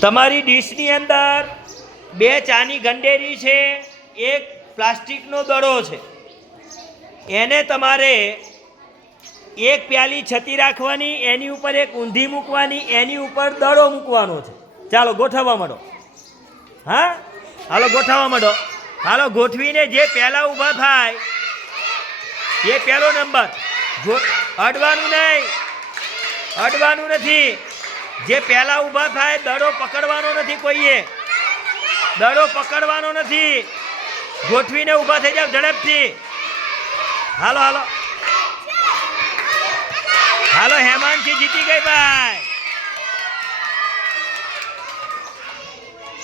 તમારી ડીશની અંદર બે ચાની ગંડેરી છે, એક પ્લાસ્ટિકનો દડો છે. એને તમારે એક પ્યાલી છતી રાખવાની, એની ઉપર એક ઊંધી મૂકવાની, એની ઉપર દડો મૂકવાનો છે. ચાલો, ગોઠવવા માંડો. હા? હાલો, ગોઠવવા માંડો. હાલો, ગોઠવીને જે પહેલાં ઊભા થાય, એ પહેલો નંબર. અડવાનું નહીં. અડવાનું નથી. જે પહેલા ઊભા થાય, દડો પકડવાનો નથી કોઈએ. દડો પકડવાનો નથી. ગોઠવીને ઊભા થઈ જાવ ઝડપથી. હાલો હાલો. હાલો હેમાંશી જીતી ગઈ ભાઈ.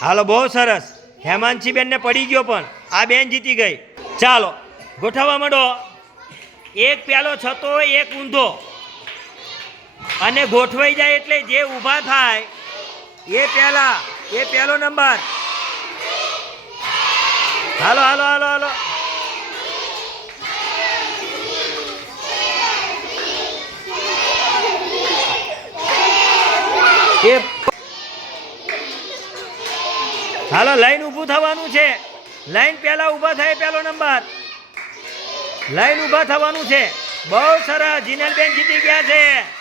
હાલો, બહુ સરસ. હેમાંશી બેનને પડી ગયો પણ. આ બેન જીતી ગઈ. ચાલો, ગોઠવવા માંડો. એક પ્યાલો છતો, એક ઊંધો. અને ગોઠવાઈ જાય એટલે જે ઊભા થાય, એ પહેલા, એ પહેલો નંબર. હાલો હાલો હાલો હાલો. એ હાલો, લાઈન ઊભું થવાનું છે. લાઈન પહેલા ઊભા થાય, પહેલો નંબર. લાઈન ઊભા થવાનું છે. બહુ સરસ, જીનલબેન જીતી ગયા છે.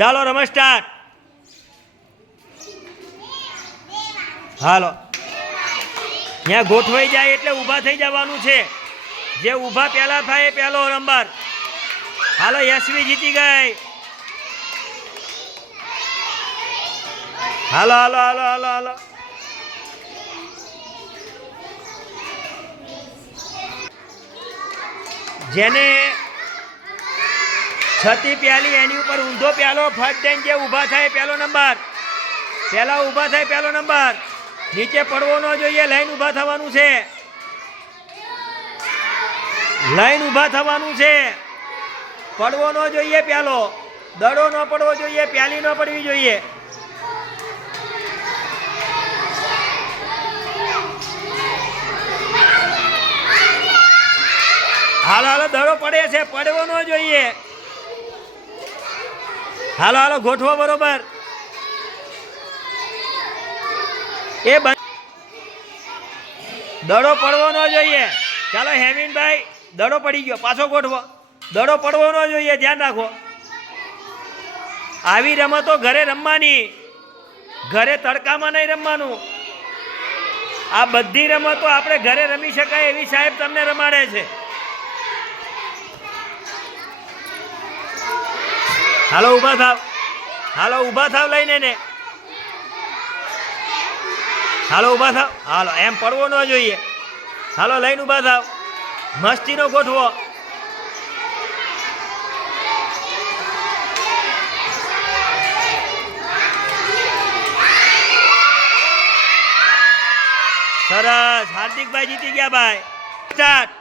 ચાલો રમત હાલો. ત્યાં ગોઠવાઈ જાય એટલે ઊભા થઈ જવાનું છે. જે ઊભા પહેલા થાય પહેલો નંબર. હાલો, યશવી જીતી ગઈ. હાલો હાલો હાલો હાલો હાલો. જેને છતી પ્યાલી એની ઉપર ઊંધો પ્યાલો, ફટ દઈને જે ઊભા થાય પહેલો નંબર. પહેલા ઊભા થાય પહેલો નંબર. નીચે પડવો ન જોઈએ, લાઈન ઊભા થવાનું છે. લાઈન ઊભા થવાનું છે. પડવો ન જોઈએ પ્યાલો. દડો ન પડવો જોઈએ, પ્યાલી ન પડવી જોઈએ. હાલ, હાલો, દડો પડે છે, પડવો ન જોઈએ. હાલો હાલો, ગોઠવો બરોબર. એ દડો પડવો ન જોઈએ. ચાલો, હેમિનભાઈ, દડો પડી ગયો. પાછો ગોઠવો. દડો પડવો ન જોઈએ, ધ્યાન રાખો. આવી રમતો ઘરે રમવાની. ઘરે તડકામાં નહીં રમવાનું. આ બધી રમતો આપણે ઘરે રમી શકાય એવી સાહેબ તમને રમાડે છે. હાલો ઊભા થાવ. હાલો ઊભા થાવ લઈને ને હાલો ઊભા થાવ. હાલો, એમ પડવો ન જોઈએ. હાલો, લઈને ઊભા થાવ. મસ્તીનો ગોઠવો. સરસ, હાર્દિકભાઈ જીતી ગયા ભાઈ. સ્ટાર્ટ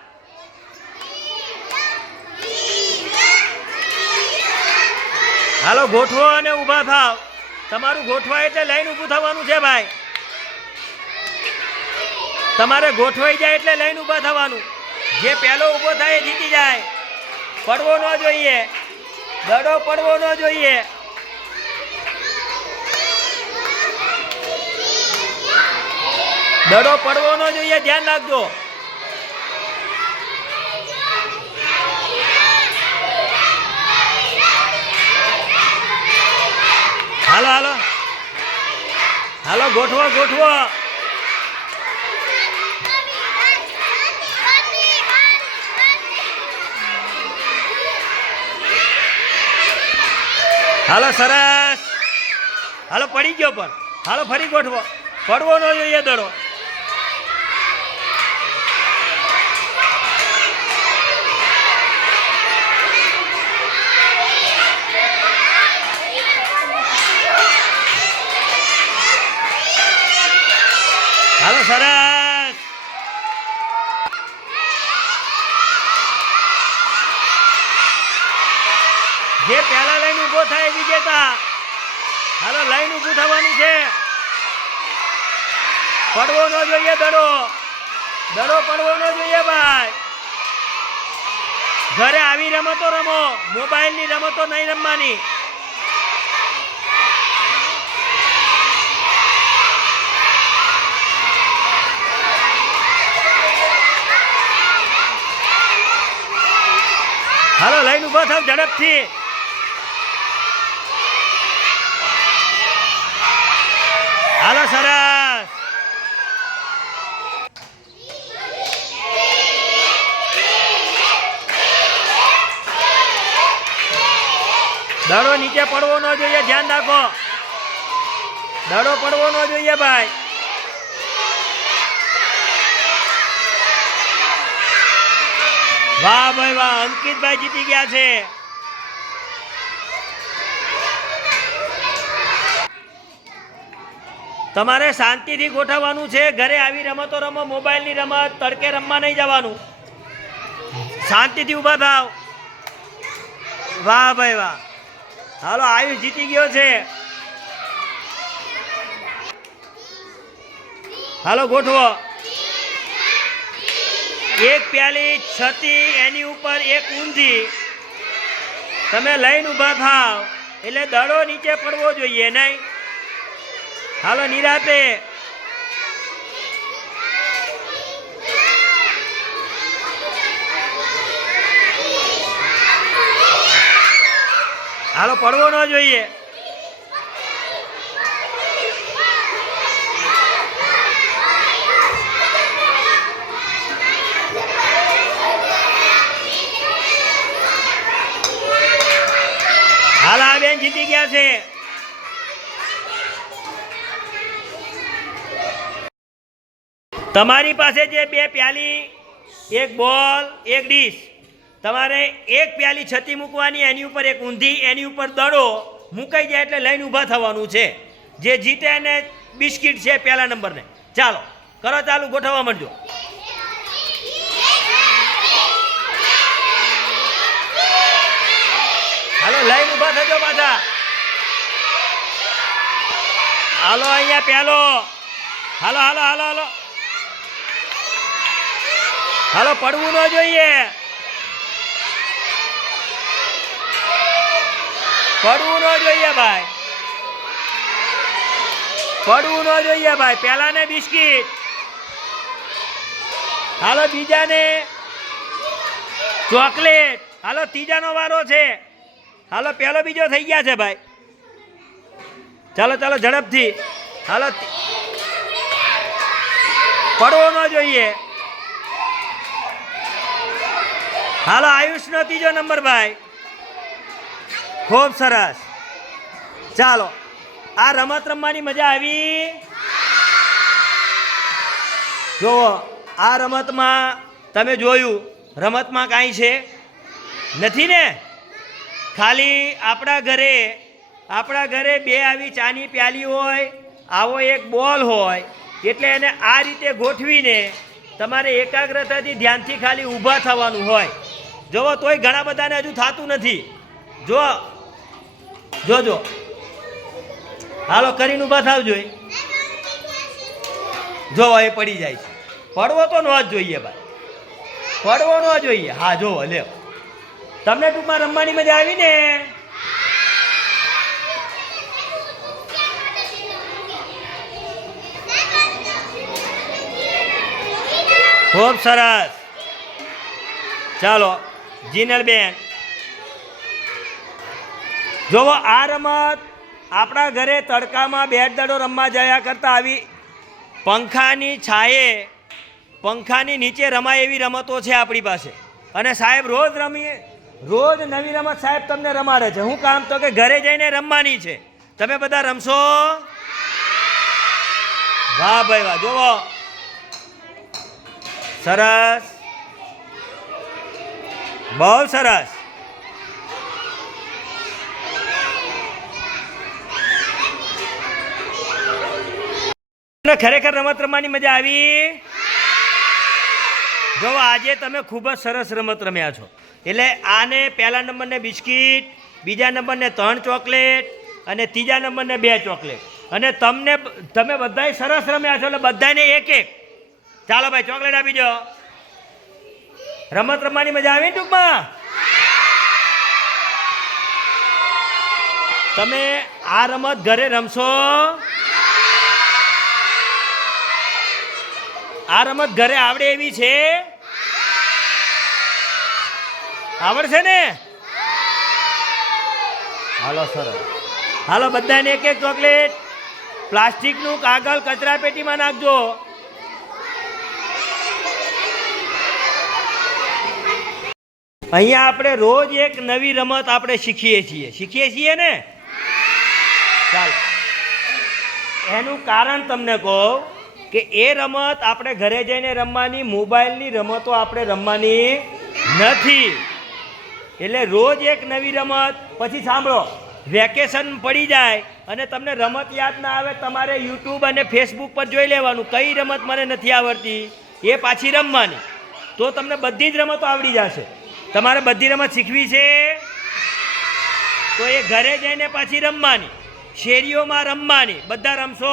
હાલો, ગોઠવો અને ઊભા થાવ. તમારું ગોઠવાય એટલે લઈને ઊભું થવાનું છે ભાઈ. તમારે ગોઠવાઈ જાય એટલે લઈને ઊભા થવાનું. જે પહેલો ઊભો થાય એ જીતી જાય. પડવો ન જોઈએ. દડો પડવો ન જોઈએ. દડો પડવો ન જોઈએ, ધ્યાન રાખજો. હાલો હાલો. હાલો, ગોઠવો ગોઠવો. હાલો, સરસ. હાલો, પડી ગયો પણ. હાલો, ફરી ગોઠવો. પડવો ન જોઈએ દડો હાલો સરસ જે પહેલા લઈને ઊભો થાય વિજેતા. હાલો લાઈન ઊભું થવાની છે. પડવો ન જોઈએ દડો. દડો પડવો ન જોઈએ ભાઈ. ઘરે આવી રમતો રમો. મોબાઈલની રમતો નહીં રમવાની. હાલો, લઈને ઊભા થાવ ઝડપથી. હાલો, સરસ. દડો નીચે પડવો ન જોઈએ, ધ્યાન રાખો. દડો પડવો ન જોઈએ, ભાઈ. વાહ ભાઈ વાહ, અંકિતભાઈ જીતી ગયા છે. તમારે શાંતિથી ગોઠવવાનું છે, ઘરે આવી રમતો રમો, મોબાઈલની રમત, તડકે રમવા નહીં જવાનું. શાંતિથી ઊભા થાવ. વાહ ભાઈ વાહ. હાલો, આયુષ જીતી ગયો છે. હાલો, ગોઠવો. એક પ્યાલી છતી, એની ઉપર એક ઊંધી. તમે લઈને ઊભા થાવ, એટલે દડો નીચે પડવો જોઈએ નહીં. હાલો, નિરાતે. હાલો, પડવો ન જોઈએ હાલ આ બેન જીતી ગયા છે. તમારી પાસે જે બે પ્યાલી, એક બોલ, એક ડીશ, તમારે એક પ્યાલી છતી મૂકવાની, એની ઉપર એક ઊંધી, એની ઉપર દડો મુકાઈ જાય એટલે લઈને ઊભા થવાનું છે. જે જીતે એને બિસ્કિટ છે પહેલા નંબરને. ચાલો, કરો ચાલુ ગોઠવવા માંડજો. હાલો, લઈને ઊભા થજો પાછા. હાલો, અહીંયા પેલો હાલો હાલો હાલો હાલો. હાલો, પડવું ન જોઈએ. પડવું ન જોઈએ ભાઈ. પડવું ન જોઈએ ભાઈ. પહેલાને બિસ્કિટ. હાલો, બીજાને ચોકલેટ. હાલો, ત્રીજાનો વારો છે. હાલો પહેલો બીજો થઈ ગયા છે ભાઈ. ચાલો ચાલો, ઝડપથી. હાલો પડવો ન જોઈએ. હાલો આયુષનો ત્રીજો નંબર ભાઈ. ખૂબ સરસ. ચાલો, આ રમત રમવાની મજા આવી? જુઓ આ રમતમાં તમે જોયું, રમતમાં કાંઈ છે? નથી ને? ખાલી આપણા ઘરે આપણા ઘરે બે આવી ચાની પ્યાલી હોય, આવો એક બોલ હોય, એટલે એને આ રીતે ગોઠવીને તમારે એકાગ્રતાથી ધ્યાનથી ખાલી ઊભા થવાનું હોય. જોવો, તોય ઘણા બધાને હજુ થતું નથી. જો જોજો. હાલો, કરીને ઊભા થાવ જોઈ. જોવો એ પડી જાય છે. પડવો તો ન જ જોઈએ, ભાઈ. પડવો ન જોઈએ. હા જો લ્યો. તમને ટૂંકમાં રમવાની મજા આવી ને? ખૂબ સરસ. ચાલો જીનલબેન જોવો, આ રમત આપણા ઘરે તડકામાં બેટ દડો રમવા જયા કરતાં આવી. પંખાની છાયે, પંખાની નીચે રમાય એવી રમતો છે આપણી પાસે. અને સાહેબ રોજ રમીએ. રોજ નવી રમત સાહેબ તમને રમાડે છે. હું કામ તો કે ઘરે જઈને રમવાની છે. તમે બધા રમશો? વાહ ભાઈ વાહ જોવો સરસ. બહુ સરસ. ખરેખર રમત રમવાની મજા આવી? જો આજે તમે ખૂબ જ સરસ રમત રમ્યા છો. એટલે આને પહેલા નંબરને બિસ્કિટ, બીજા નંબરને ત્રણ ચોકલેટ અને ત્રીજા નંબરને બે ચોકલેટ. અને તમને તમે બધાય સરસ રમ્યા છો એટલે બધાને એક એક. ચાલો ભાઈ, ચોકલેટ આપી દો. રમત રમવાની મજા આવી ટૂંકમાં? તમે આ રમત ઘરે રમશો? આ રમત ઘરે આવડે એવી છે? આવડશે ને? હાલો સરસ હાલો બધાને એક એક ચોકલેટ. પ્લાસ્ટિકનું કાગળ કચરા પેટીમાં નાખજો. અહીંયા આપણે રોજ એક નવી રમત આપણે શીખીએ છીએ. શીખીએ છીએ ને? ચાલો. એનું કારણ તમને કહું કે એ રમત આપણે ઘરે જઈને રમવાની મોબાઈલની રમતો આપણે રમવાની નથી. એટલે રોજ એક નવી રમત. પછી સાંભળો, વેકેશન પડી જાય અને તમને રમત યાદ ના આવે, તમારે યુટ્યુબ અને ફેસબુક પર જોઈ લેવાનું. કઈ રમત મને નથી આવડતી? એ પાછી રમવાની. તો તમને બધી જ રમતો આવડી જશે. તમારે બધી રમત શીખવી છે? તો એ ઘરે જઈને પાછી રમવાની. શેરીઓમાં રમવાની. બધા રમશો?